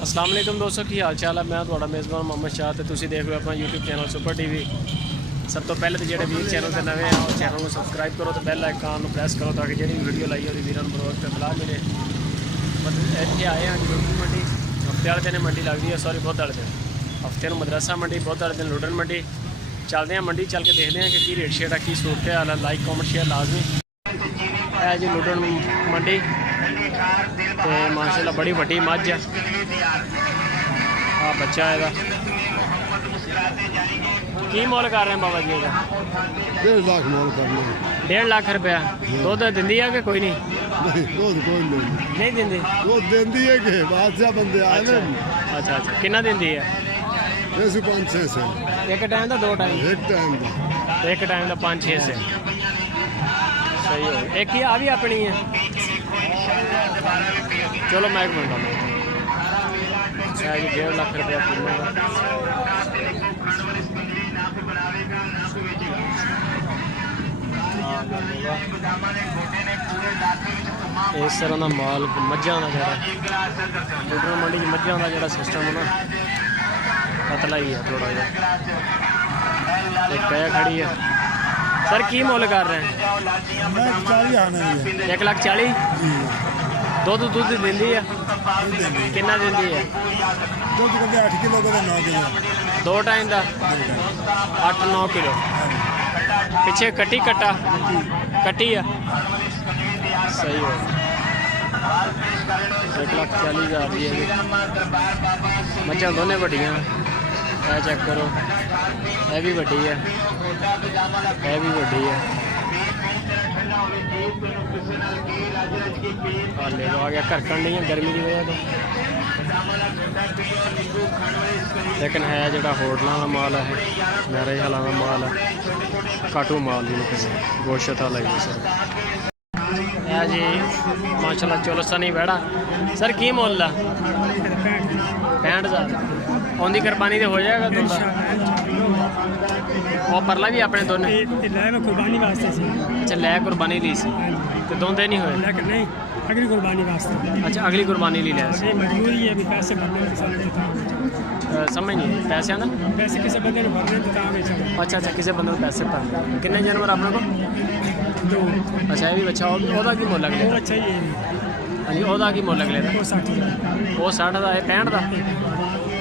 अस्सलाम वालेकुम दोस्तों, की हाल चाल है। मैं थोड़ा मेज़बान मोहम्मद शाह तो तुसीं देख रहे हो अपना यूट्यूब चैनल सुपर टीवी। सब तो पहले तो जो वीर चैनल से नवे हैं और चैनल को सबसक्राइब करो तो बेल आइकन प्रेस करो ताकि जी वीडियो लाई हो वीर बरोबर पर सलाह मिले। मतलब इतने आए हैं लुडन मंडी हफ्ते वाले दिन मंडी लगती है, सॉरी बुध वाले दिन हफ्ते में मदरसा मंडी, बुध वाले दिन लुडन मंडी। चलते हैं मंडी चल के देखते हैं कि रेट शेट है, की सूरत हाल है। लाइक कॉमेंट शेयर लाजमी है जी। लुडन मंडी तो माशाल्लाह बड़ी वड्डी मझ है। आ बच्चा है की मोल कर रहे हैं बाबा जी का? 1.5 लाख मोल करना। 1.5 लाख रुपया दुध दिंदी है कि कोई नहीं? दूध कोई नहीं दिंदी। दूध देंदी है कि बादशाह बंदे आए ना। अच्छा अच्छा, कितना दिंदी है? 5-6 से एक टाइम का, 2 टाइम? एक टाइम का। एक टाइम का 5-6 से सही हो। एक ही आ भी अपनी है। चलो मैं एक मिनट 1.5 लाख रुपया इस तरह का माल मझां का जरा लुडन मंडी मझां का जरा सिस्टम है ना पतला ही है थोड़ा जहा। एक कह खड़ी है। सर की मुल कर रहे हैं? 1,40,000। दुध दुध दिंदी है कितना दिंदी है? दूध कभी 8 किलो कभी 9 किलो। 2 टाइम का 8-9 किलो। पीछे कटी कट्टा कटी है सही हो। 1,40,000 की है। मच्छा दोनों वड्डियां चेक करो। यह भी वड्डी है, यह भी वड्डी है। हाले तो आ गया घरकन नहीं है गर्मी की वजह तो, लेकिन है जोड़ा होटलों का माल है, मैरिज हालों का माल है, काटू माल भी गोश्त वाला ही सर है जी। माशाल्लाह चौलसा नहीं बैठा। सर की मुल है? 65,000। आँधी कुरबानी तो हो जाएगा तुम? और परला भी अपने दोनों कुर्बानी वास्ते से। अच्छा लै कुर्बानी ली सी तो दोंदे नहीं हुए? नहीं, अगली कुर्बानी वास्ते। अच्छा अगली कुर्बानी ली लिया। मजबूरी है, पैसे भरने समझ नहीं पैसे ना पैसे किसी बंदे ने भरने तो काम है। अच्छा अच्छा, किसी बंदे पैसे भरने। कितने जानवर अपने को? 2। अच्छा ये भी अच्छा ओदा की मुल अगले? अच्छा ही है। हाँ जी ओदा की मुल अगले? वो 60,000। वो 60 का है। 65 का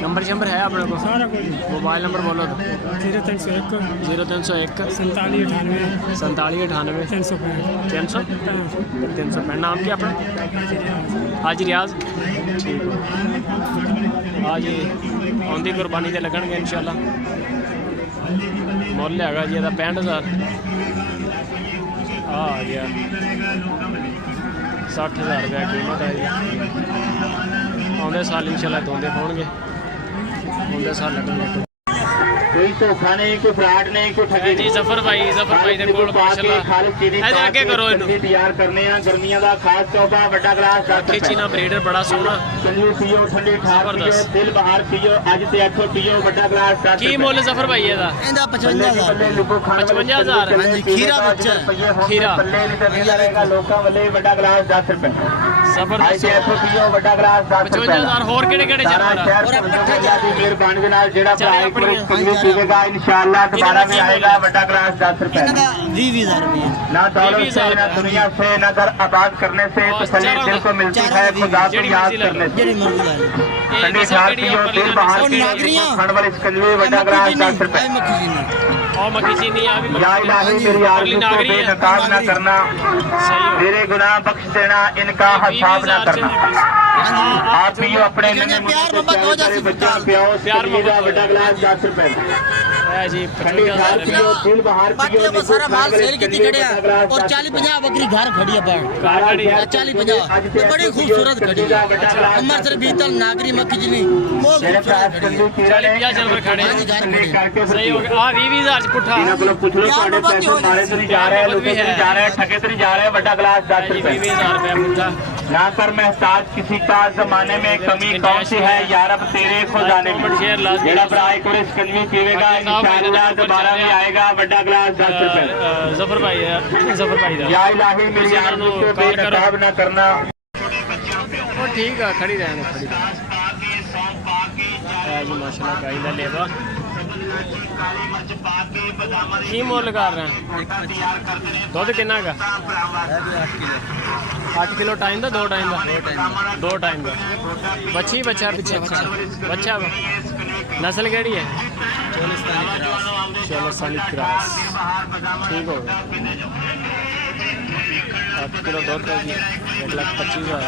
नंबर शंबर है अपने को? सारा कुछ। मोबाइल नंबर बोलो तो? 0301 0301 4798 300 365। नाम क्या अपना? हाजी रियाज। ठीक है हाँ जी। आँधी कुरबानी से लगन इंशाल्लाह। मुल है जी 65,000। आ गया 60,000 रुपया कीमत है जी। आने साल इंशाल्लाह दोंदे होंगे, आने साल लगेंगे। कोई धोखा नहीं, कोई फ्रॉड नहीं, कोई ठगी जी। जफर भाई दे कोल माशाल्लाह आगे करो इनु तैयार करने हैं। गर्मियों का खास तोहफा बड़ा ग्लास खींचना ब्रीडर बड़ा सोहना। चलिए पियो ठंडी ठाक पियो, दिल बाहर पियो, अज ते इथों पियो बड़ा ग्लास। की मुल जफर भाई दा? 55,000। हां जी खीरा बच्चा खीरा रहेगा लोकां वाले बड़ा ग्लास 10 रुपए। जबरदस्त इथों पियो बड़ा ग्लास 10 रुपए। 55,000 और केड़े जानवर? और दी मेहरबानी दे नाल जेड़ा पीवेगा इंशाल्लाह दोबारा भी आएगा। बड़ा ग्लास 10 रुपए। 20,000 रुपये। ना दौलत से, ना दुनिया से, ना घर आबाद करने से तसल्ली दिल को मिलती है खुदा को याद करने से। ठंडी ठाक पियो, दिल बाहर पियो, खंड वाली शिकंजी बड़ा ग्लास 10 रुपए। और मक्खी चीनी आ भी या इलाही मेरी आरज़ू को बेनकाब ना करना, मेरे गुनाह बख्श देना, इनका हिसाब ना करना। आप पियो अपने बच्चों पियो बड़ा ग्लास 10 रुपए जी। ठंडी ठाक पियो, दिल बाहर पियो। सारा माल सेल की खड़े और 40-50 बकरी घर खड़ी है। 40-50 बड़ी खूबसूरत खड़ी है। अमृतसर बीतल नागरी मक्खी जिनी 40-50 जानवर खड़े सही हो गया। 20,000 पुठा पूछ लो पैसे मारे तो नहीं जा रहे, लुटे तो नहीं जा रहे, ठगे तो नहीं जा रहे। बड़ा ग्लास 10 रुपए। 20,000 रुपया पुठा। ना कर महताज किसी का, जमाने में कमी कौन सी है यार अब तेरे खुदा ने। जेड़ा बराए को शिकंजी पीवेगा इंशाल्लाह दोबारा भी आएगा। बड़ा ग्लास 10 रुपए। जफर भाई या इलाही मेरी आरज़ू को बेनकाब ना करना। ठीक है खड़ी रहने खड़ी। ਪਿਆ ਜੀ ਮਾਸ਼ਾਅੱਲਾ ਗਾਈ ਦਾ ਲੇਵਾ। ਕੀ ਮੁੱਲ ਕਰ ਰਹੇ ਦੁੱਧ ਕਿੰਨਾ ਹੈਗਾ? 8 ਕਿਲੋ ਟਾਈਮ ਦਾ 2 ਟਾਈਮ ਦਾ 2 ਟਾਈਮ ਦਾ ਬੱਚੀ ਬੱਚਾ ਪਿੱਛੇ ਬੱਚਾ ਵਾ ਨਸਲ ਕਿਹੜੀ ਹੈ? ਚੋਲਿਸਤਾਨੀ ਕ੍ਰਾਸ ਠੀਕ ਹੋ ਗਿਆ 8 ਕਿਲੋ ਦੁੱਧ ਹੈ ਜੀ 1,25,000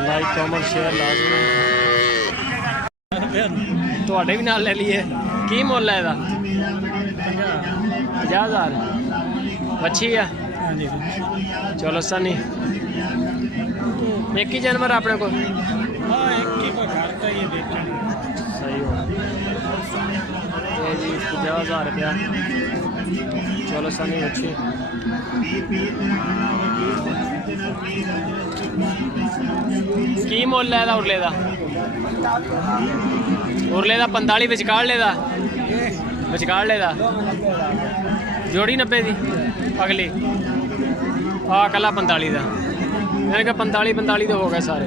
ਲਾਈਕ ਕਮੈਂਟ ਸ਼ੇਅਰ ਲਾਜ਼ਮੀ ਤੁਹਾਡੇ ਵੀ ਨਾਲ ਲੈ ਲਈਏ। ਕੀ ਮੁੱਲ ਹੈ ਇਹਦਾ? 50,000 ਬੱਚੀ ਆ। ਚਲੋ ਸਨੀ ਇੱਕ ਹੀ ਜਾਨਵਰ ਆਪਣੇ ਕੋਲ? ਸਹੀ ਹੋ ਇਹ ਜੀ 50,000 रुपया। चलो सनी अच्छी की मुल है उरले का? उरले का 45 विचकार लेदा विचकार लेदा जोड़ी 90 की अगली आ कला 45 का मैंने कहा 45 तो हो गए सारे।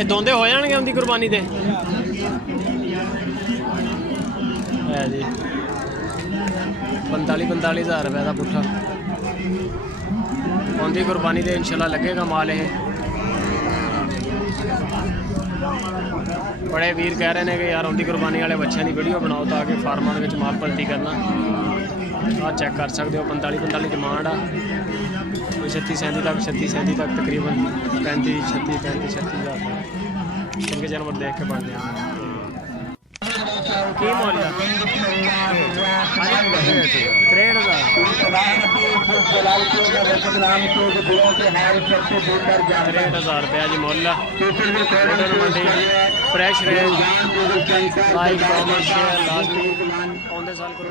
ये दोंदे हो जाएंगे उनकी कुर्बानी दे है जी 45,000 रुपये का पुट्ठा उनकी कुर्बानी दे इंशाल्लाह लगेगा माल। ये बड़े वीर कह रहे हैं कि यार उनकी कुर्बानी वाले बच्चों की वीडियो बनाओ ताकि फार्मां में माल भर्ती करना। आ चेक कर सकते हो 45 डिमांड आ 36-37 तक 36-37 तक तकरीबन 35-36 इनके जानवर देख के बन जाए। की मुल 63,000 रुपया जी मुल मंडी fresh range like commerce last आने साल को